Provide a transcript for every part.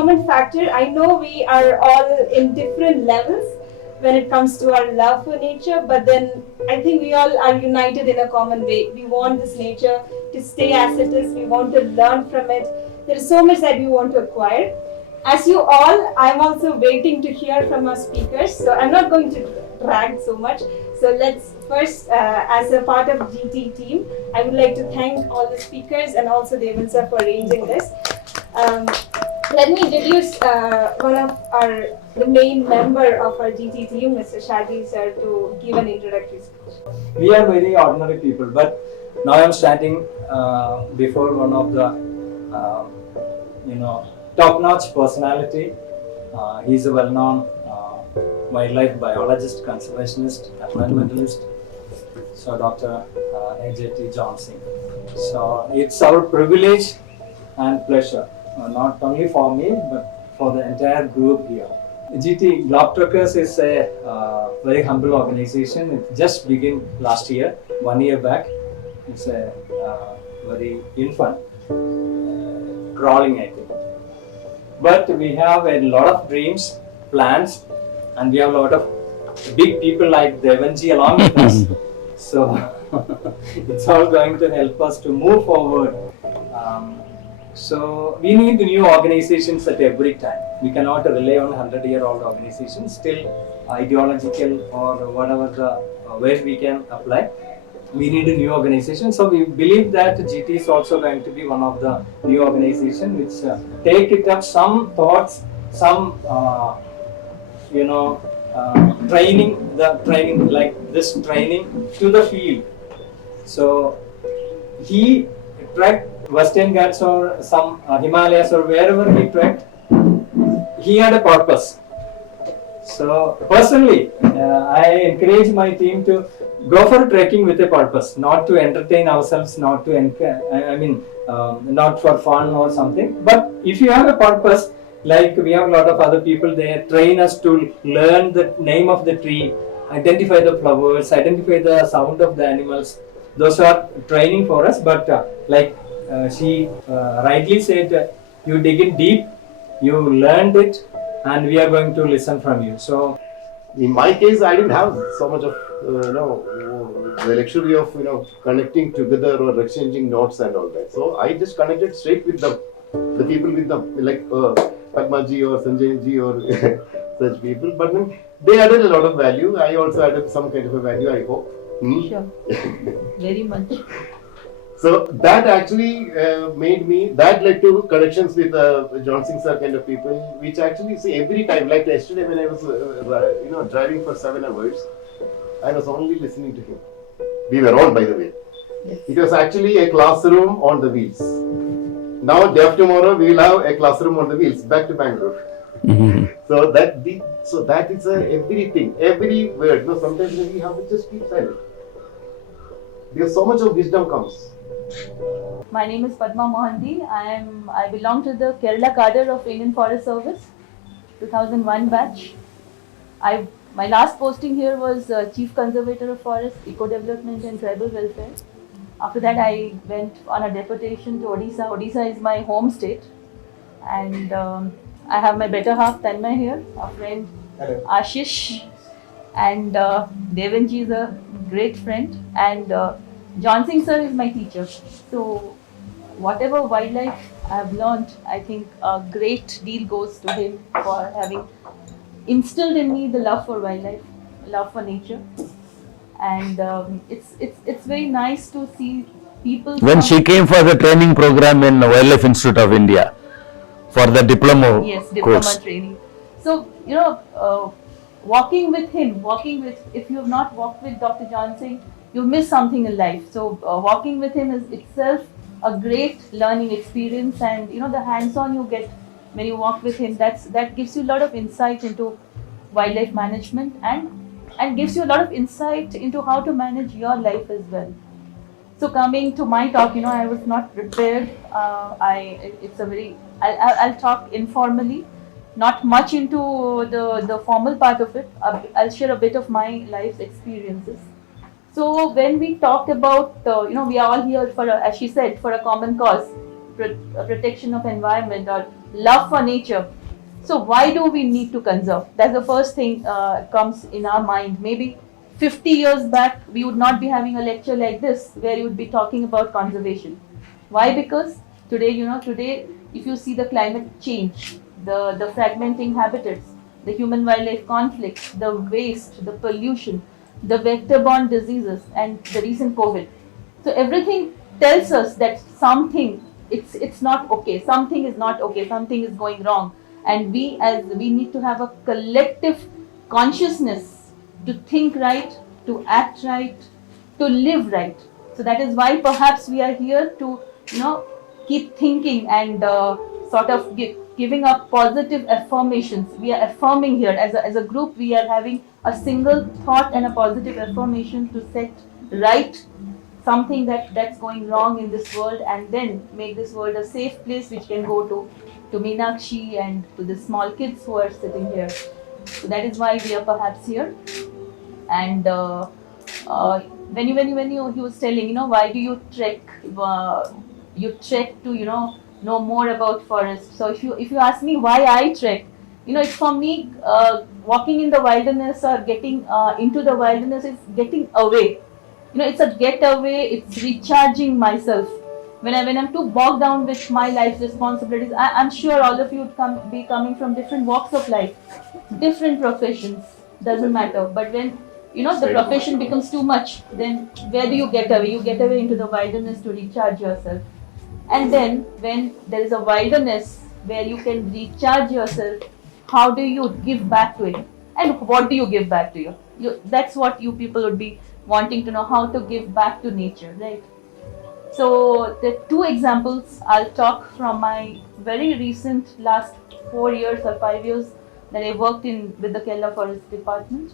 common factor. I know we are all in different levels when it comes to our love for nature, but then I think we all are united in a common way. We want this nature to stay as it is. We want to learn from it. There is so much that we want to acquire. As you all, I'm also waiting to hear from our speakers, so I'm not going to drag so much. So let's first, as a part of GT team, I would like to thank all the speakers and also Devan sir for arranging this. Let me introduce one of the main member of our GT team, Mr. Shadi sir, to give an introductory speech. We are very ordinary people, but now I'm standing before one of the, top-notch personality. He's a well-known wildlife biologist, conservationist, environmentalist. So Dr. AJT Johnsingh. So it's our privilege and pleasure, not only for me, but for the entire group here. GT Globetrotters is a very humble organization. It just began last year, 1 year back. It's a very infant, crawling I think. But we have a lot of dreams, plans, and we have a lot of big people like Devanji along with us. So it's all going to help us to move forward. So we need new organizations at every time. We cannot rely on 100-year-old organizations, still ideological or whatever the ways we can apply. We need a new organization. So we believe that GT is also going to be one of the new organizations which take it up some thoughts, some training like this training to the field. So he trekked Western Ghats or some Himalayas or wherever he trekked, he had a purpose. So personally, I encourage my team to go for trekking with a purpose, not to entertain ourselves, not to not for fun or something. But if you have a purpose, like we have a lot of other people, they train us to learn the name of the tree, identify the flowers, identify the sound of the animals. Those are training for us. But she rightly said, you dig in deep, you learned it, and we are going to listen from you. So, in my case, I didn't have so much of the luxury of connecting together or exchanging notes and all that. So I just connected straight with the people with them, like Padma ji or Sanjay ji or such people. But then they added a lot of value. I also added some kind of a value, I hope. Sure. Very much. So that actually that led to connections with Johnsingh sir kind of people, which actually see every time, like yesterday when I was driving for 7 hours, I was only listening to him. We were all, by the way. Yes. It was actually a classroom on the wheels. Now, day after tomorrow, we will have a classroom on the wheels back to Bangalore. Mm-hmm. So that is everything, every word. Sometimes we have to just keep silent because so much of wisdom comes. My name is Padma Mohanty. I belong to the Kerala cadre of Indian Forest Service, 2001 batch. My last posting here was Chief Conservator of Forest, Eco Development and Tribal Welfare. After that, I went on a deputation to Odisha. Odisha is my home state, and I have my better half Tanmay here, a friend. Hello. Ashish, and Devanji is a great friend, and Johnsingh sir is my teacher. So whatever wildlife I have learned, I think a great deal goes to him for having instilled in me the love for wildlife, love for nature, and it's very nice to see people. When she came for the training program in Wildlife Institute of India for the diploma course. Training. So walking with him, if you have not walked with Dr. Johnsingh, you miss something in life. So walking with him is itself a great learning experience, and the hands-on you get when you walk with him, that gives you a lot of insight into wildlife management and gives you a lot of insight into how to manage your life as well. So coming to my talk, I was not prepared. I'll talk informally, not much into the formal part of it. I'll share a bit of my life's experiences. So when we talk about, we are all here as she said, for a common cause, protection of environment or love for nature. So why do we need to conserve? That's the first thing comes in our mind. Maybe 50 years back, we would not be having a lecture like this where you would be talking about conservation. Why? Because today, if you see the climate change, the fragmenting habitats, the human-wildlife conflicts, the waste, the pollution, the vector-borne diseases, and the recent COVID. So everything tells us that something it's not okay. Something is not okay. Something is going wrong, and we need to have a collective consciousness to think right, to act right, to live right. So that is why perhaps we are here to keep thinking and sort of giving up positive affirmations. We are affirming here as a group. We are having a single thought and a positive affirmation to set right something that's going wrong in this world, and then make this world a safe place which can go to Meenakshi and to the small kids who are sitting here. So that is why we are perhaps here. And when he was telling, why do you trek? You trek to know more about forest. So if you ask me why I trek, it's for me walking in the wilderness or getting into the wilderness is getting away. It's a getaway. It's recharging myself. When I'm too bogged down with my life's responsibilities, I'm sure all of you would be coming from different walks of life, different professions. Doesn't matter. But when the profession becomes too much, then where do you get away? You get away into the wilderness to recharge yourself. And then when there is a wilderness where you can recharge yourself, how do you give back to it? And what do you give back to you? That's what you people would be wanting to know, how to give back to nature, right? So the two examples I'll talk from my very recent last 4 years or 5 years that I worked with the Kerala Forest Department.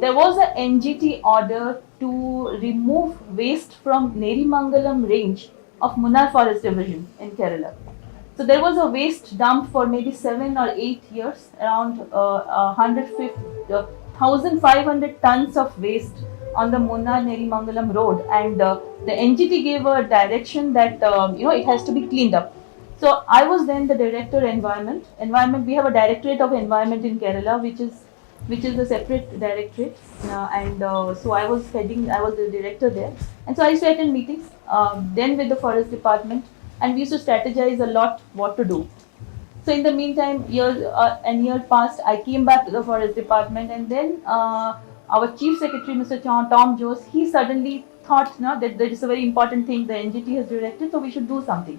There was a NGT order to remove waste from Nerimangalam range of Munnar Forest Division in Kerala. So there was a waste dump for maybe 7 or 8 years, around 1,500 tons of waste on the Munnar Nerimangalam road, and the NGT gave a direction that it has to be cleaned up. So I was then the director environment. We have a directorate of environment in Kerala, which is a separate directorate, and so I was the director there, and so I used to attend meetings then with the forest department, and we used to strategize a lot what to do. So in the meantime, year passed. I came back to the forest department, and then our chief secretary, Mr. Tom Jose, he suddenly thought that there is a very important thing the NGT has directed, so we should do something.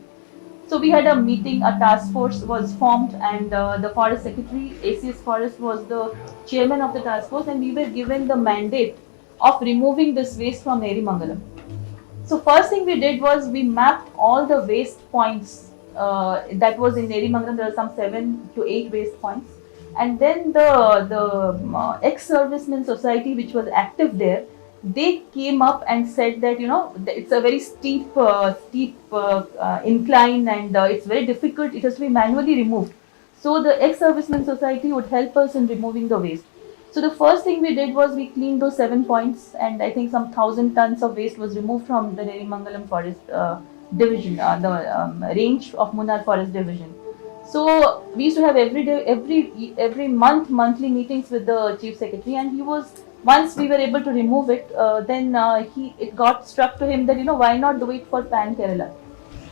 So we had a meeting, a task force was formed, and the forest secretary, ACS Forest, was the chairman of the task force, and we were given the mandate of removing this waste from Nerimangalam. So first thing we did was we mapped all the waste points that was in Nerimangalam. There are some 7 to 8 waste points, and then the ex-servicemen society, which was active there, they came up and said that it's a very steep incline, and it's very difficult. It has to be manually removed. So the ex-servicemen society would help us in removing the waste. So the first thing we did was we cleaned those 7 points, and I think some 1,000 tons of waste was removed from the Nerimangalam Forest Division, the range of Munnar Forest Division. So we used to have every monthly meetings with the chief secretary, and once we were able to remove it, then it got struck to him that why not do it for Pan Kerala.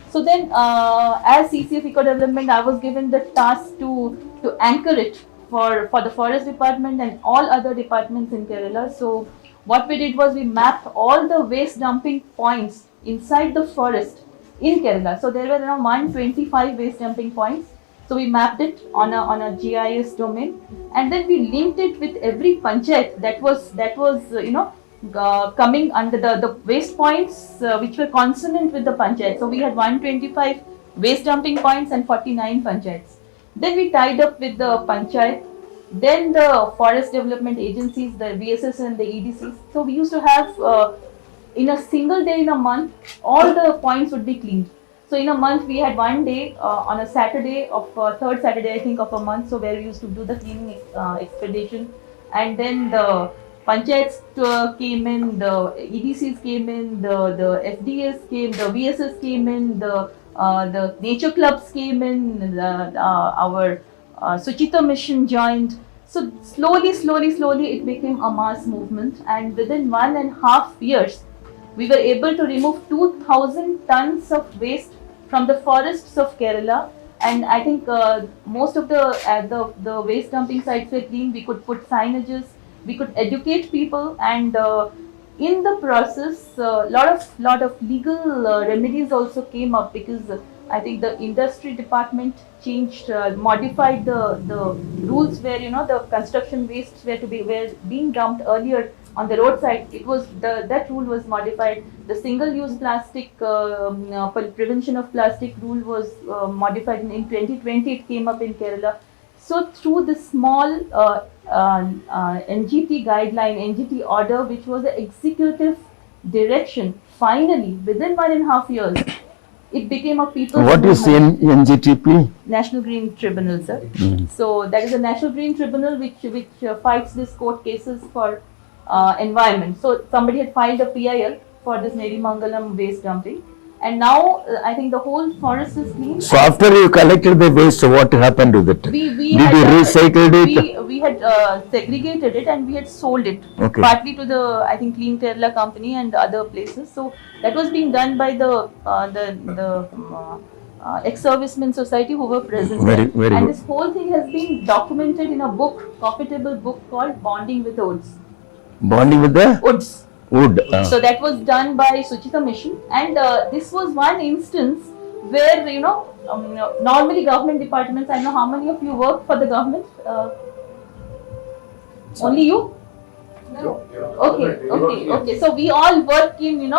So then, as CCF Eco Development, I was given the task to anchor it for the forest department and all other departments in Kerala. So what we did was we mapped all the waste dumping points inside the forest in Kerala. So there were around 125 waste dumping points. So we mapped it on a GIS domain, and then we linked it with every panchayat that was coming under the waste points which were consonant with the panchayat. So we had 125 waste dumping points and 49 panchayats. Then we tied up with the panchayat, then the forest development agencies, the VSS and the EDCs. So we used to have in a single day in a month, all the points would be cleaned. So in a month we had one day on a Saturday of third Saturday I think of a month, so where we used to do the cleaning expedition, and then the panchayats came in, the EDCs came in, the FDS came, the VSS came in, the The nature clubs came in, our Suchita mission joined. So slowly it became a mass movement, and within 1.5 years, we were able to remove 2,000 tons of waste from the forests of Kerala. And I think most of the waste dumping sites were clean. We could put signages, we could educate people, and in the process, lot of legal remedies also came up, because I think the industry department changed, modified the rules where, the construction wastes were being dumped earlier on the roadside. It was that rule was modified. The single-use plastic prevention of plastic rule was modified in 2020. It came up in Kerala. So through this small NGT guideline, NGT order, which was the executive direction, finally within 1.5 years, it became a people's What is movement. NGTP? National Green Tribunal, sir. So that is a National Green Tribunal which fights these court cases for environment. So somebody had filed a PIL for this Nedimangalam waste dumping, and now I think the whole forest is clean. So after you collected the waste, what happened with it? Did you recycle it? We had segregated it, and we had sold it, Okay. partly to the, I think, Clean Kerala company and other places. So that was being done by the ex-servicemen society who were present Very- there. very And good. this whole thing has been documented in a book, profitable book called Bonding with Woods. Bonding with the Woods. wood. So that was done by Suchita Mission, and this was one instance where, normally government departments, I know how many of you work for the government? Only you? Okay. So we all work in,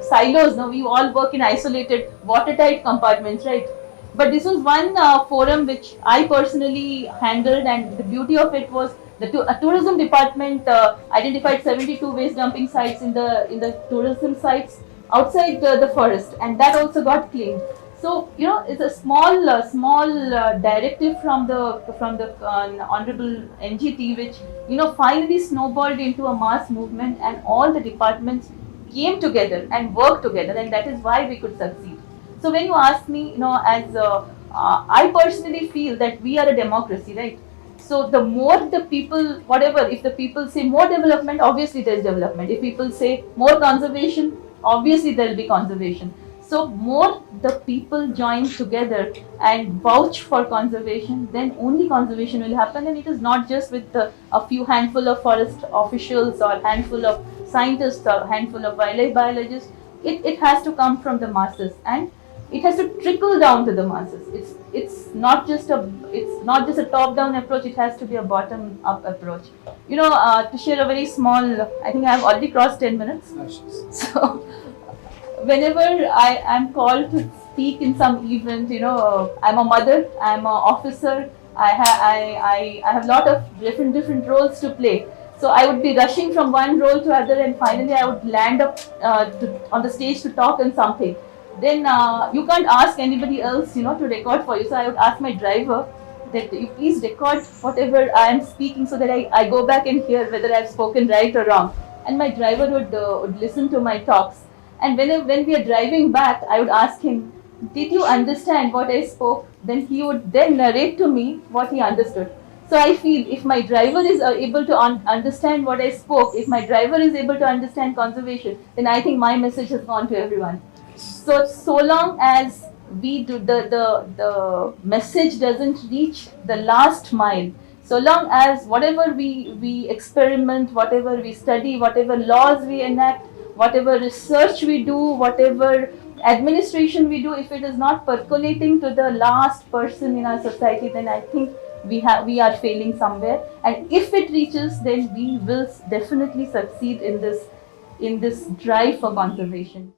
silos. No, we all work in isolated, watertight compartments, right? But this was one forum which I personally handled, and the beauty of it was the tourism department identified 72 waste dumping sites in the tourism sites outside the forest, and that also got cleaned. So it's a small directive from the honorable NGT, which finally snowballed into a mass movement, and all the departments came together and worked together, and that is why we could succeed. So when you ask me, as I personally feel that we are a democracy, right? So the more the people, if the people say more development, obviously there is development. If people say more conservation, obviously there will be conservation. So more the people join together and vouch for conservation, then only conservation will happen. And it is not just with a few handful of forest officials or handful of scientists or handful of wildlife biologists. It has to come from the masses, and it has to trickle down to the masses. It's not just a top-down approach. It has to be a bottom-up approach. To share a very small, I think I have already crossed 10 minutes. So whenever I am called to speak in some event, I'm a mother, I'm an officer, I have a lot of different roles to play. So I would be rushing from one role to other, and finally I would land up on the stage to talk on something. Then you can't ask anybody else, to record for you. So I would ask my driver that you please record whatever I am speaking, so that I go back and hear whether I've spoken right or wrong. And my driver would listen to my talks. And when we are driving back, I would ask him, did you understand what I spoke? Then he would then narrate to me what he understood. So I feel if my driver is able to understand what I spoke, if my driver is able to understand conservation, then I think my message has gone to everyone. So long as we do the message doesn't reach the last mile, so long as whatever we experiment, whatever we study, whatever laws we enact, whatever research we do, whatever administration we do, if it is not percolating to the last person in our society, then I think we are failing somewhere. And if it reaches, then we will definitely succeed in this drive for conservation.